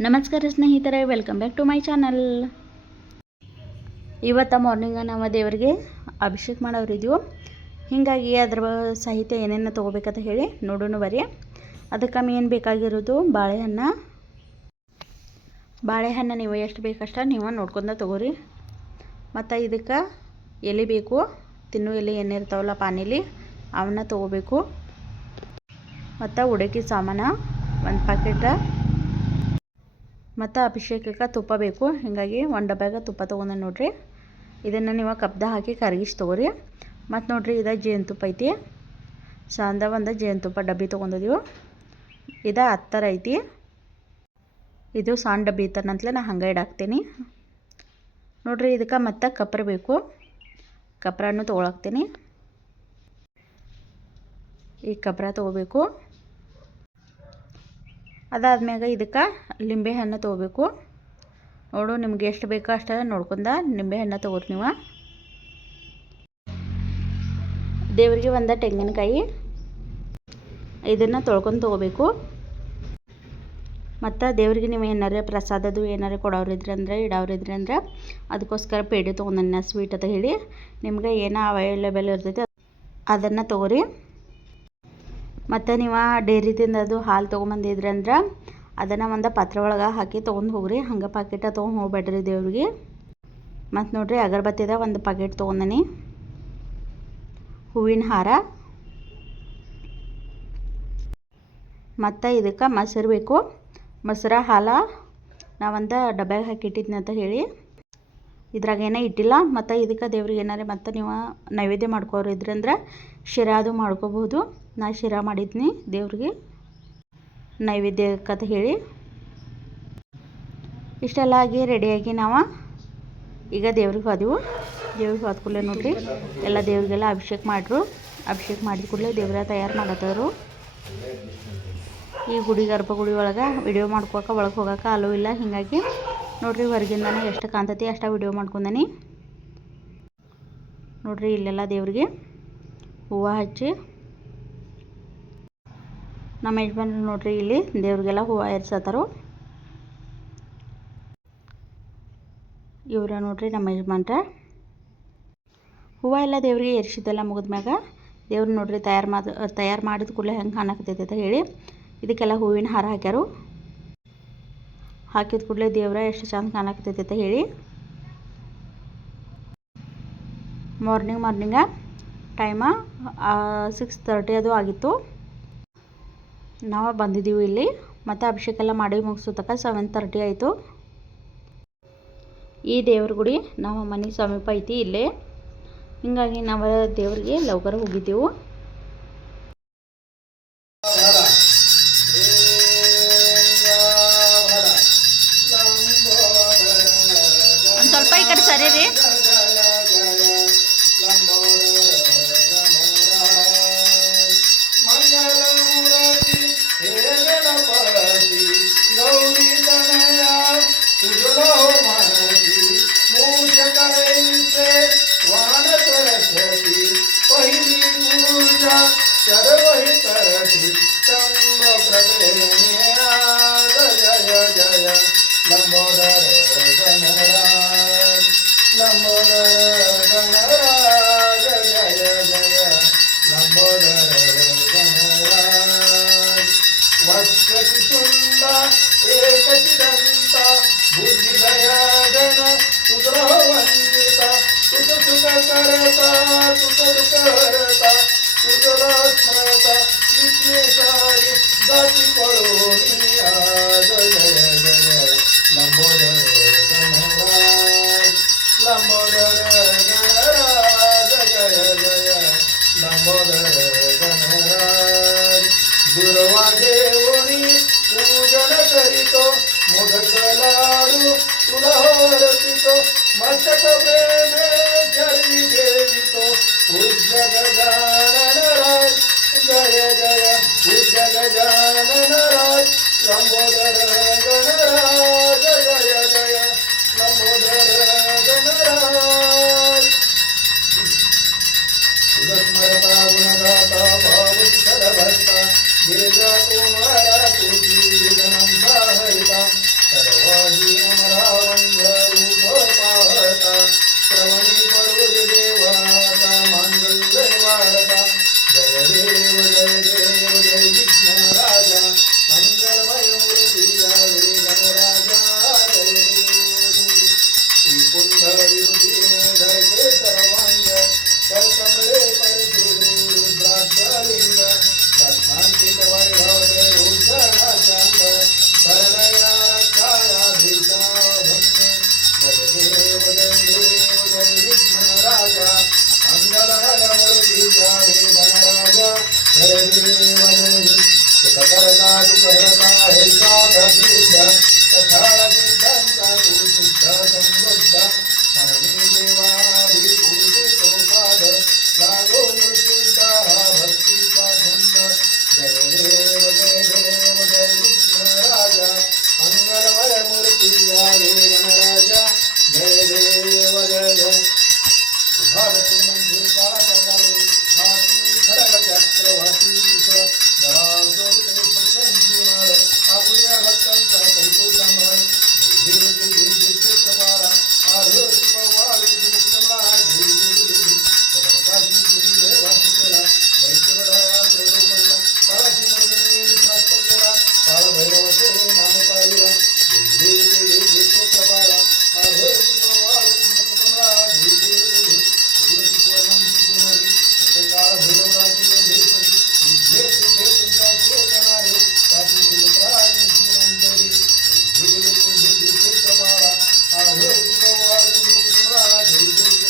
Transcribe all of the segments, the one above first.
ನಮಸ್ಕಾರ ಸ್ನೇಹಿತರೆ, welcome back to my channel. ಇವತ್ತು ಮಾರ್ನಿಂಗ್ ನಾವು ದೇವರಿಗೆ ಅಭಿಷೇಕ ಮಾಡೋರಿದ್ವು. ಹೀಗಾಗಿ ಅದರ ಸಾಹಿತ್ಯ ಏನೇನು ತೊಗೋಬೇಕಂತ ಹೇಳಿ ನೋಡೋಣ ಬರ್ರಿ. ಅದಕ್ಕೆ ಮೇನ್ ಬೇಕಾಗಿರೋದು ಬಾಳೆಹಣ್ಣು ನೀವು ಎಷ್ಟು ಬೇಕಷ್ಟ ನೀವು ನೋಡ್ಕೊಂಡು ತೊಗೋರಿ. ಮತ್ತು ಇದಕ್ಕೆ ಎಲೆ ಬೇಕು, ತಿನ್ನು ಎಲೆ ಏನಿರ್ತಾವಲ್ಲ ಪಾನಿಲಿ ಅವನ್ನ ತೊಗೋಬೇಕು. ಮತ್ತು ಉಡಕಿ ಸಾಮಾನು ಒಂದು ಪ್ಯಾಕೆಟ್, ಮತ್ತು ಅಭಿಷೇಕಕ್ಕೆ ತುಪ್ಪ ಬೇಕು. ಹೀಗಾಗಿ ಒಂದು ಡಬ್ಯಾಗ ತುಪ್ಪ ತೊಗೊಂಡು ನೋಡಿರಿ. ಇದನ್ನು ನೀವು ಕಪ್ದ ಹಾಕಿ ಕರಗಿಸಿ ತೊಗೋರಿ. ಮತ್ತು ನೋಡಿರಿ, ಇದು ಜೇನುತುಪ್ಪ ಐತಿ. ಸಣ್ಣ ಒಂದು ಜೇನುತುಪ್ಪ ಡಬ್ಬಿ ತೊಗೊಂಡಿದ್ದೀವಿ. ಇದು 10 ಐತಿ. ಇದು ಸಣ್ಣ ಡಬ್ಬಿ ಇತ್ತನಂತಲೇ ನಾನು ಹಂಗೆ ಇಡಾಕ್ತೀನಿ ನೋಡಿರಿ. ಇದಕ್ಕೆ ಮತ್ತು ಕಪ್ರ ಬೇಕು. ಕಪ್ರನ್ನು ತೊಗೊಳಾಕ್ತೀನಿ. ಈ ಕಪ್ರ ತೊಗೋಬೇಕು. ಅದಾದ್ಮ್ಯಾಗ ಇದಕ್ಕೆ ಲಿಂಬೆಹಣ್ಣು ತೊಗೋಬೇಕು. ನೋಡು, ನಿಮ್ಗೆ ಎಷ್ಟು ಬೇಕೋ ಅಷ್ಟು ನೋಡ್ಕೊಂಡು ನಿಂಬೆಹಣ್ಣು ತೊಗೋರಿ. ನೀವು ದೇವರಿಗೆ ಒಂದು ತೆಂಗಿನಕಾಯಿ ಇದನ್ನು ತೊಳ್ಕೊಂಡು ತೊಗೋಬೇಕು. ಮತ್ತು ದೇವರಿಗೆ ನೀವು ಏನಾರು ಪ್ರಸಾದದ್ದು ಏನಾರು ಇಡೋರಿದ್ರಿ ಅಂದ್ರೆ ಅದಕ್ಕೋಸ್ಕರ ಪೇಡೆ ತೊಗೊಂಡನ್ನ ಸ್ವೀಟ್ ಅಂತ ಹೇಳಿ ನಿಮ್ಗೆ ಏನೋ ಅವೈಲೇಬಲ್ ಇರ್ತೈತೆ ಅದನ್ನು ತೊಗೋರಿ. ಮತ್ತು ನೀವು ಡೈರಿದಿಂದ ಅದು ಹಾಲು ತೊಗೊಂಬಂದಿದ್ರಿ ಅಂದ್ರೆ ಅದನ್ನು ಒಂದು ಪಾತ್ರೆ ಒಳಗೆ ಹಾಕಿ ತೊಗೊಂಡು ಹೋಗ್ರಿ. ಹಂಗೆ ಪಾಕೆಟ ತೊಗೊಂಡು ಹೋಗ್ಬೇಡ್ರಿ ದೇವ್ರಿಗೆ. ಮತ್ತು ನೋಡಿರಿ, ಅಗರಬತ್ತಿದ ಒಂದು ಪಾಕೆಟ್ ತೊಗೊಂಡನಿ. ಹೂವಿನ ಹಾರ, ಮತ್ತು ಇದಕ್ಕೆ ಮೊಸರು ಬೇಕು. ಮೊಸರು ಹಾಲು ನಾವೊಂದು ಡಬ್ಯಾಗ ಹಾಕಿಟ್ಟಿದ್ನಿ ಅಂತ ಹೇಳಿ ಇದ್ರಾಗ ಏನೋ ಇಟ್ಟಿಲ್ಲ. ಮತ್ತು ಇದಕ್ಕೆ ದೇವ್ರಿಗೆ ಏನಾರು ಮತ್ತು ನೀವು ನೈವೇದ್ಯ ಮಾಡ್ಕೋರಿದ್ರಂದ್ರೆ ಶಿರಾ ಅದು ಮಾಡ್ಕೋಬಹುದು. ನಾ ಶಿರಾ ಮಾಡಿದ್ನಿ ದೇವ್ರಿಗೆ ನೈವೇದ್ಯಕ್ಕಂತ ಹೇಳಿ. ಇಷ್ಟೆಲ್ಲ ಆಗಿ ರೆಡಿಯಾಗಿ ನಾವು ಈಗ ದೇವ್ರಿಗೆ ಹೋದೆವು. ದೇವ್ರಿಗೆ ಹೋದ ಕೂಡಲೇ ನೋಡಿರಿ, ಎಲ್ಲ ದೇವ್ರಿಗೆಲ್ಲ ಅಭಿಷೇಕ ಮಾಡ್ರು. ಅಭಿಷೇಕ ಮಾಡಿದ ಕೂಡಲೇ ದೇವ್ರ ತಯಾರು ಮಾಡತ್ತವರು. ಈ ಗರ್ಭಗುಡಿ ಒಳಗೆ ವಿಡಿಯೋ ಮಾಡ್ಕೋಕೆ ಒಳಗೆ ಹೋಗೋಕೆ ಅಲೋ ಇಲ್ಲ. ಹೀಗಾಗಿ ನೋಡಿರಿ, ಹೊರಗಿಂದನೇ ಎಷ್ಟು ಕಾಣ್ತೈತಿ ಅಷ್ಟು ವಿಡಿಯೋ ಮಾಡ್ಕೊಂಡನಿ ನೋಡಿರಿ. ಇಲ್ಲೆಲ್ಲ ದೇವ್ರಿಗೆ ಹೂವು ಹಚ್ಚಿ ನಮ್ಮ ಯಜಮಾನ್ರು ನೋಡಿರಿ ಇಲ್ಲಿ ದೇವ್ರಿಗೆಲ್ಲ ಹೂವು ಏರ್ಸತ್ತಾರೋ. ಇವರ ನೋಡಿರಿ ನಮ್ಮ ಯಜಮಾನ್ರ. ಹೂವು ಎಲ್ಲ ದೇವ್ರಿಗೆ ಏರ್ಸಿದ್ದೆಲ್ಲ ಮುಗಿದ್ಮ್ಯಾಗ ದೇವ್ರು ನೋಡಿರಿ ತಯಾರು ಮಾಡಿದ ಕೂಡಲೇ ಹೆಂಗೆ ಕಾಣಕತ್ತೈತೆ ಅಂತ ಹೇಳಿ ಇದಕ್ಕೆಲ್ಲ ಹೂವಿನ ಹಾರ ಹಾಕ್ಯಾರು. ಹಾಕಿದ ಕೂಡಲೇ ದೇವ್ರ ಎಷ್ಟು ಚಂದ ಕಾಣಕತ್ತೈತೆ ಅಂತ ಹೇಳಿ ಮಾರ್ನಿಂಗ ಟೈಮ 6:30 ಅದು ಆಗಿತ್ತು. ನಾವು ಬಂದಿದ್ದೀವಿ ಇಲ್ಲಿ. ಮತ್ತು ಅಭಿಷೇಕ ಎಲ್ಲ ಮಾಡಿ ಮುಗಿಸೋತಕ್ಕ 7:30 ಆಯಿತು. ಈ ದೇವ್ರ ಗುಡಿ ನಮ್ಮ ಮನೆ ಸಮೀಪ ಐತಿ ಇಲ್ಲೇ. ಹೀಗಾಗಿ ನಾವು ದೇವ್ರಿಗೆ ಲವಕರ ಹೋಗಿದ್ದೆವು. ಒಂದು ಸ್ವಲ್ಪ ಈ ಕಡೆ ಸರಿ ರೀ. सर्वाजी अमरावंग रूप पाहता श्रवणी पडू देवाचा मांगल्य वारता जय देव जय विघ्न राजा मंगलमय मूर्ती यावे गणराजा जय देव श्रीकुंड विभूती धरते सर्वांग कर कमळे परशु रुद्राक्षलिंग रत्नांकित वैभव देवोच्चाराचांग शरणया रक्षाया भीताभंग जय देव जय विघ्न राजा मंगलमय मूर्ती यावे गणराजा जय देव सुखकर्ता दुःखहर्ता हैसा सिद्ध सकाळ सिद्धांचा तू सिद्ध समृद्ध म्हणून देवादी पूजितो पाद लागो सिद्ध हा भक्तीचा छंद जय देव जय विघ्न राजा मंगलमय मूर्ती यावे गणराजा जय देव जय सुभागती म्हणजे काळाचा काळू हाती खडग चक्रवाती कृष्ण जळावतो विजय माळ आपुल्या भक्तांचा कौतो सांभाळ देव क्षेत्रपाळा आढळ शिववाळ मुक्तमळा देव कदमकाशी पुरी देवासी केला वैष्णवराया क्रोधो पडला काळाशी मर्दनी प्राप्त केला काळ भैरवचे नाम पाहिला देव क्षेत्रपाळा आढळ शिववाळ मुक्तमळा देव काळ भैरवराजी देवरी तुमच्या चेतनारे त्यातून मित्रांनी शिवंतरी क्षेत्रपाळा आढळ शिववाळ मुक्तमळा देव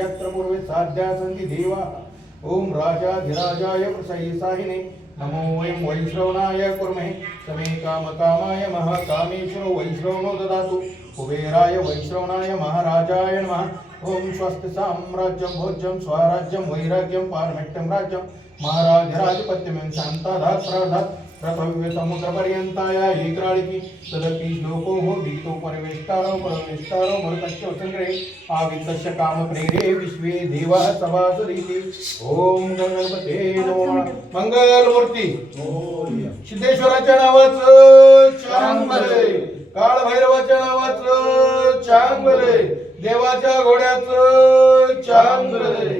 यत्र पूर्वे साध्या सन्ति देवा ओम राजाधिराजाय प्रसहिसाहिने नमो वयं वैश्रवणाय कुर्महे समे कामकामाय महाकामेश्वरो वैश्रवणो ददातु कुबेराय वैश्रवणाय महाराजाय नमः ओम स्वस्ति साम्राज्यं भोज्यं स्वराज्यं वैराग्यं पारमेट्यं राज्यं महाराधिराजपत्यं शान्ताधात् प्राधात् प्रथव्य समुद्रपर्यंताया एकराळिकी सदती श्लोको हो दीतो परमेष्टारो मरुतस्य संग्रहे आवितस्य काम प्रेरे विश्वे देवा सभासुरीति ओम गणपते नमः मंगल मूर्ती सिद्धेश्वराच्या नावाचं चांगले काळ भैरवाच्या नावाचं चांगले देवाच्या घोड्याचं चांगले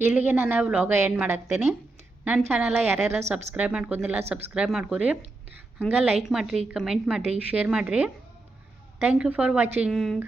ಇಲ್ಲಿಗೆ ನಾನು ವ್ಲಾಗ ಎಂಡ್ ಮಾಡಾಕ್ತೇನೆ ನನ್ನ ಚಾನಲ್ ಯಾರ್ಯಾರು ಸಬ್ಸ್ಕ್ರೈಬ್ ಮಾಡ್ಕೊಂಡಿಲ್ಲ ಸಬ್ಸ್ಕ್ರೈಬ್ ಮಾಡ್ಕೊರಿ ಹಂಗೆ ಲೈಕ್ ಮಾಡಿರಿ ಕಮೆಂಟ್ ಮಾಡಿರಿ ಶೇರ್ ಮಾಡಿರಿ ಥ್ಯಾಂಕ್ ಯು ಫಾರ್ ವಾಚಿಂಗ್